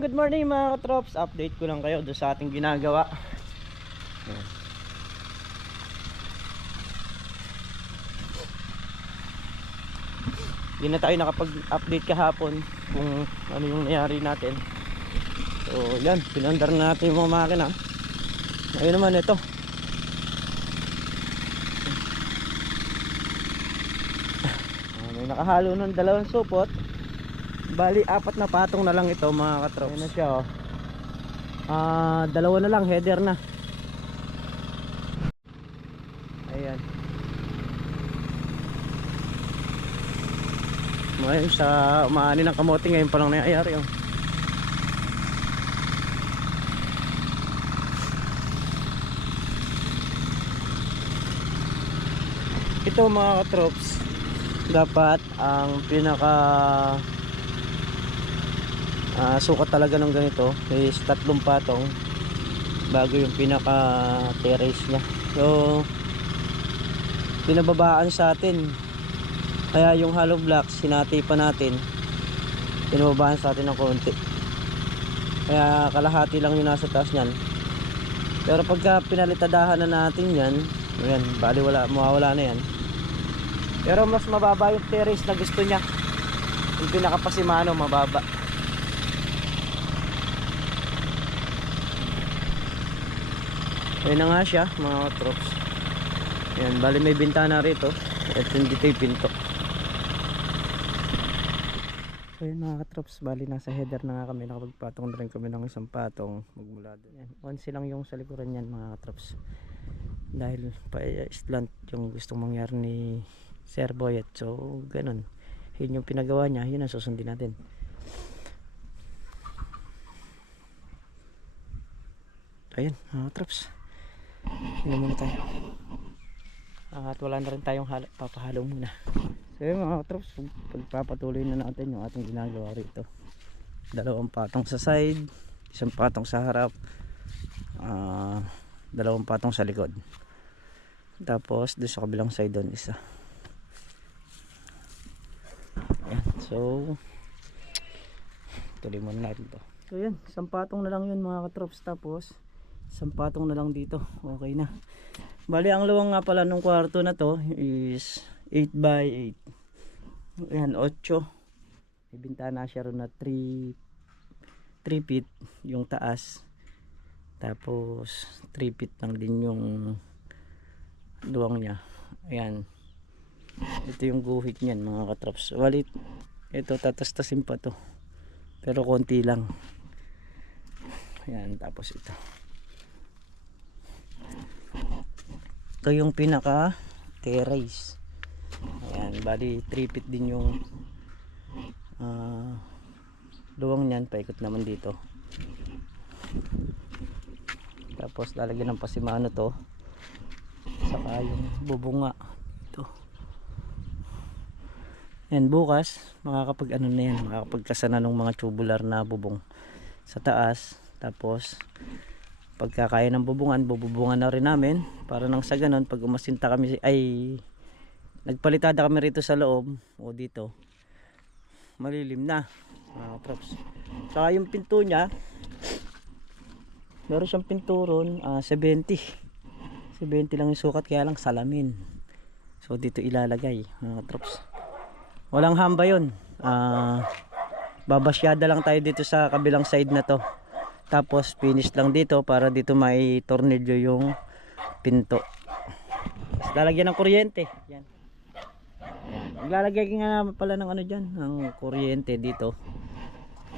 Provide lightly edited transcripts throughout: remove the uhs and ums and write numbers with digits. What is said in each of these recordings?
good morning mga katrops. Update ko lang kayo doon sa ating ginagawa. Hindi na tayo nakapag-update kahapon kung ano yung nangyari natin. So yan, pinandar na natin yung mga makina. Ngayon naman ito. May nakahalo ng dalawang supot. Bali, 4 na patong na lang ito mga katrops. Ayan na siya oh. Dalawa na lang, header na. Ayan. Ngayon sa umaani ng kamote ngayon pa lang nangyayari oh. Ito mga katrops, dapat ang pinaka sukat talaga ng ganito is 3 patong bago yung pinaka terrace nya. So pinababaan sa atin, kaya yung hollow blocks sinati pa natin, pinababaan sa atin ng konti, kaya kalahati lang yung nasa taas nyan. Pero pagka pinalitadahan na natin yan, ayan, bali mawawala na yan. Pero mas mababa yung terrace na gusto nya, yung pinakapasimano mababa. Ayan na nga siya mga katrops. Ayan, bali may bintana rito. At dito yung pinto. So ayan mga katrops, bali nasa header na nga kami. Nakapagpatong na rin kami ng isang patong magmula doon. Ayan, 11 lang yung sa likuran yan mga katrops. Dahil pa-slant yung gustong mangyari ni Sir Boyet. So ganun, yun yung pinagawa niya, yun ang susundin natin. Ayan mga katrops, yun muna tayo. At wala na rin tayong papahalo muna. So yun mga katrops, pagpapatuloy na natin yung ating ginagawa rito. 2 patong sa side, 1 patong sa harap, 2 patong sa likod. Tapos doon sa kabilang side doon isa. Ayan, so tuloy muna natin to. So yan, 1 patong na lang yun mga katrops. Tapos 1 patong na lang dito, okay na. Bali ang luwang nga pala nung kwarto na to is 8 by 8. Ayan, 8. May bintana siya ron na 3 feet yung taas. Tapos 3 feet lang din yung luwang nya. Ayan, ito yung guhit nyan mga katrops. Walit ito, tatastasin pa to, pero konti lang. Ayan, tapos ito yung pinaka terrace. Ayan, bali 3 feet din yung luwang nyan, paikot naman dito. Tapos lalagyan ng pasimano to, saka yung bubunga ito. Yan, bukas makakapag ano na yan, makakapagkasana ng mga tubular na bubong sa taas. Tapos pagkakaya ng bubungan na rin namin, para nang sa ganon pag umasinta kami ay nagpalitada kami rito sa loob o dito, malilim na props. Saka yung pinto nya, meron siyang pinto ron, 70 lang yung sukat, kaya lang salamin. So dito ilalagay mga props. Walang hamba yun, babasyada lang tayo dito sa kabilang side na to. Tapos finish lang dito para dito may tornilyo yung pinto. Tapos lalagyan ng kuryente. Yan. Maglalagay nga pala ng ano dyan, ng kuryente dito.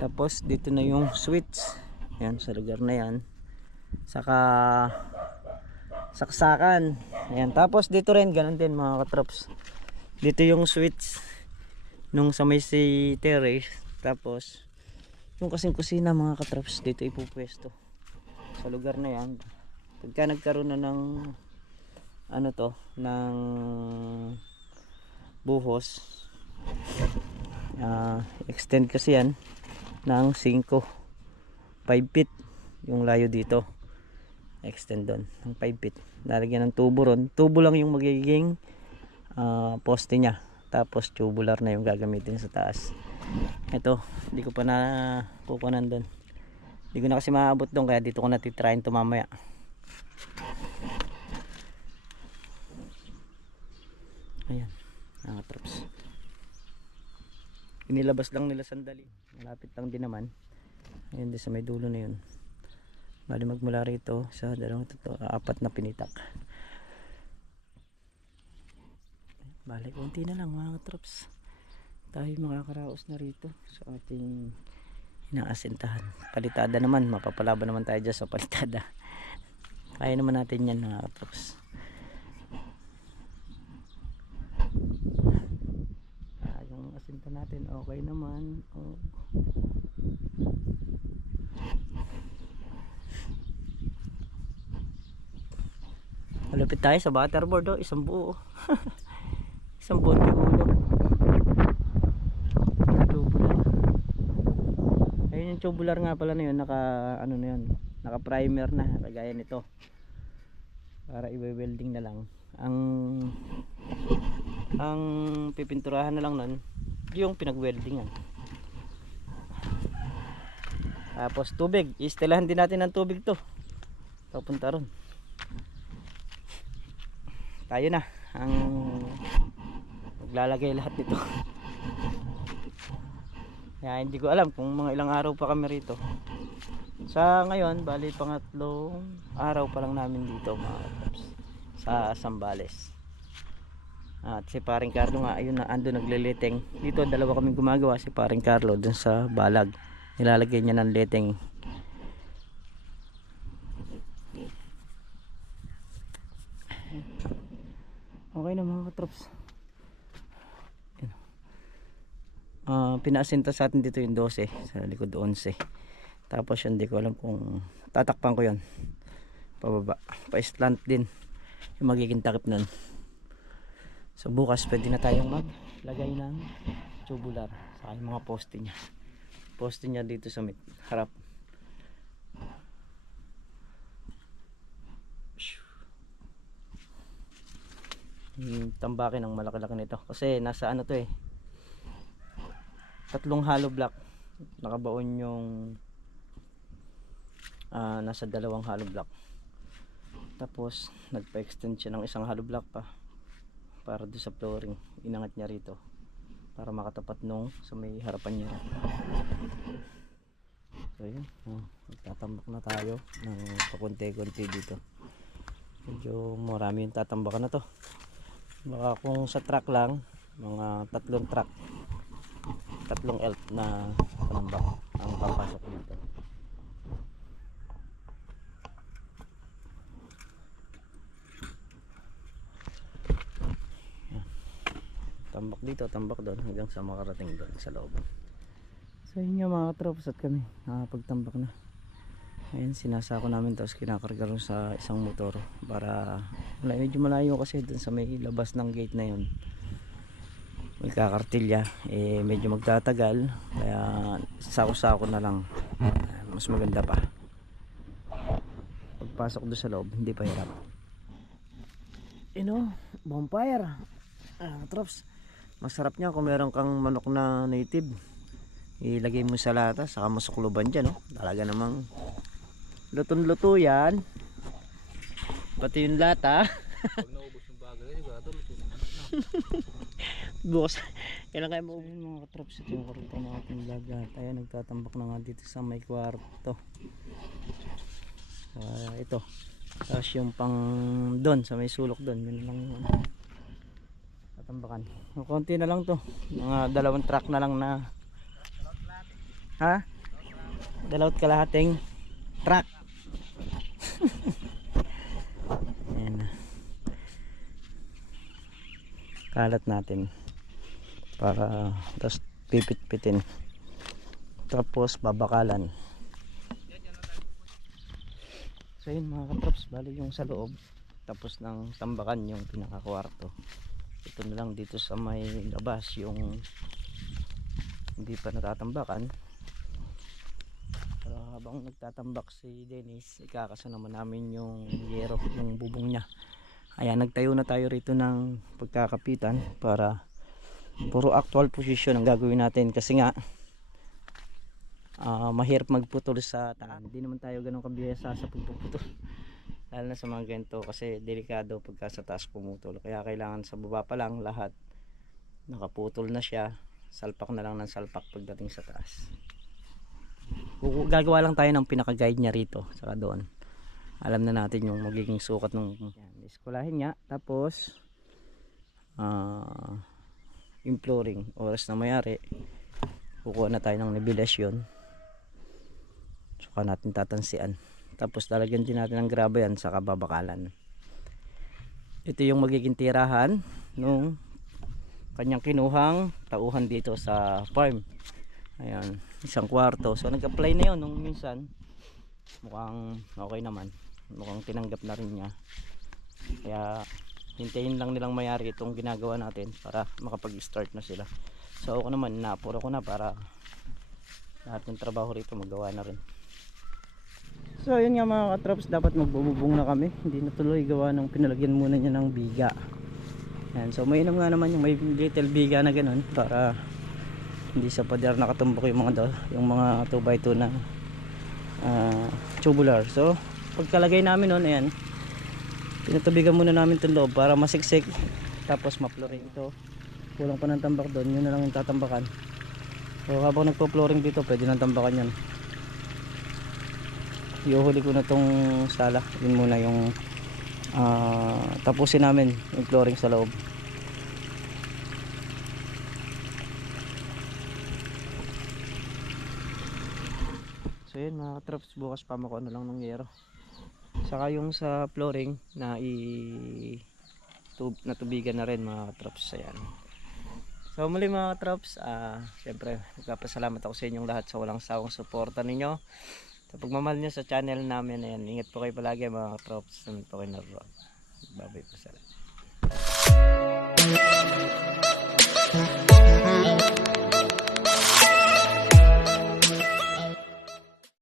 Tapos dito na yung switch. Yan, sa lugar na yan. Saka saksakan. Ayan. Tapos dito rin ganun din mga katrops. Dito yung switch nung sa may si terrace. Tapos yung kasing kusina mga katrops, dito ipupwesto sa lugar na yan. Pagka nagkaroon na ng ano to, ng buhos, extend kasi yan ng 5 feet yung layo dito, extend doon ng 5 feet. Lalagyan ng tubo ron, tubo lang yung magiging poste nya. Tapos tubular na yung gagamitin sa taas. Ito, hindi ko pa na kukunan doon. Hindi ko na kasi maabot doon, kaya dito ko natitrayin to mamaya. Ayan, mga katrops. Inilabas lang nila sandali. Malapit lang din naman. Ayun din sa may dulo na yun. Bali magmula rito sa dalawang ito, apat na pinitak. Bali konti na lang mga katrops. Tayo makakaraos na rito sa ating inaasintahan. Palitada naman, mapapalaban naman tayo dyan sa palitada. Kaya naman natin yan mga katrops. Yung asinta natin okay naman. Oh. Malapit tayo sa butterboard, oh. Isang buo. Isang buong ulo. Tubular. Ayun yung tubular nga pala na yun, naka ano na yun, naka primer na kagaya nito. Para i-welding na lang. Ang pipinturahan na lang nun yung pinag-weldingan. Tapos tubig, istilahan din natin ng tubig to. Papunta ron. Tayo na ang maglalagay lahat nito. Kaya hindi ko alam kung mga ilang araw pa kami rito. Sa ngayon, bali pangatlong araw pa lang namin dito mga katrops, sa Zambales. At si paring Carlo nga, ayun na, ando nagliliting. Dito dalawa kaming gumagawa, si paring Carlo dun sa balag. Nilalagay niya ng liting. Okay na mga katrops. Pinaasinta sa atin dito yung 12, sa likod 11. Tapos yun, di ko alam kung tatakpan ko yun pababa, pa-slant din yung magiging takip nun. So bukas pwede na tayong maglagay ng tubular sa yung mga poste nya dito sa harap. Yung tambakin ang malaki-laki nito kasi nasa ano to eh, 3 hollow block nakabaon yung nasa 2 hollow block, tapos nagpa-extend siya ng 1 hollow block pa para doon sa flooring. Inangat niya rito para makatapat nung sa may harapan niya. So yun, tatambak na tayo ng pakunti-kunti dito. Medyo marami yung tatambakan na to. Baka kung sa truck lang, mga 3 truck, 3 elf na panambak ang papasok dito. Tambak dito, tambak doon hanggang sa makarating doon sa loob. So yun yung mga katrops, at kami nakapagtambak na. Ayan, sinasako namin, tapos kinakarga rin sa isang motor para medyo malayo kasi dun sa may labas ng gate na yun may kakartilya, medyo magtatagal, kaya sako-sako na lang, mas maganda pa pagpasok doon sa loob, hindi pa hirap. Bonfire katrops, masarap niya kung meron kang manok na native, ilagay mo sa lata saka masukluban dyan, talaga namang lutong-luto yan, pati yung lata. Pag naubos yung bagay, sigurado luto na. Bukas, kailan kayo mo mga katrops, ito yung kwarto ng ating vlog. Tayo nagtatambak na nga dito sa may kwarto. Ito, tapos yung pang doon sa may sulok doon, yun lang yung tatambakan. Konti na lang to, mga 2 truck na lang na 2 kalahating truck. Ayan, kalat natin para tapos pipit-pitin, tapos babakalan. So yun mga katrops, bali yung sa loob tapos ng tambakan yung pinakakwarto. Ito na lang dito sa may labas yung hindi pa natatambakan. Pero habang nagtatambak si Dennis, ikakasa naman namin yung yero, yung bubong niya. Ayan, nagtayo na tayo rito ng pagkakapitan para puro actual position ang gagawin natin, kasi nga mahirap magputol sa taas. Hindi naman tayo ganun kabiyasa sa pagpuputol. Lalo na sa mga ganito kasi delikado pagka sa taas pumutol. Kaya kailangan sa baba pa lang lahat nakaputol na siya. Salpak na lang ng salpak pagdating sa taas. Gagawa lang tayo ng pinaka-guide niya rito saka doon. Alam na natin yung magiging sukat ng iskulahin nga. Tapos yung flooring, oras na mayari kukuha na tayo ng nivelasyon, saka natin tatansian, tapos lalagyan din natin ng graba yan saka babakalan. Ito yung magiging tirahan nung kanyang kinuhang tauhan dito sa farm. Ayan, 1 kwarto. So nag-apply na yun nung minsan, mukhang okay naman, mukhang tinanggap na rin niya. Kaya hintayin lang nilang mayari itong ginagawa natin para makapag-start na sila. So ako naman, naapuro ko na para lahat ng trabaho rito magawa na rin. So yun nga mga katrops, dapat magbububong na kami. Hindi natuloy gawa ng pinalagyan muna niya ng biga. Yan, so mainam nga naman yung may little biga na ganun para hindi sa pader nakatumbok yung mga 2x2 na tubular. So pagkalagay namin nun, ayan, pinatubigan muna namin itong loob para masiksik, tapos ma-flooring. Ito kulang pa ng tambak doon, yun na lang yung tatambakan. So habang nagpo-flooring dito pwede nang tambakan yan. Iuhuli ko na tong sala, yun muna yung tapusin namin yung flooring sa loob. So yun mga katrops, bukas pa makuha na lang ng yero. Saka yung sa flooring na natubigan na rin mga katrops. Ayan. So muli mga katrops, syempre nagpapasalamat ako sa inyong lahat sa walang sawang suporta ninyo sa pagmamahal nyo sa channel namin. Ayan, ingat po kayo palagi mga katrops. Sunod po kayo na road. Bye bye po sila.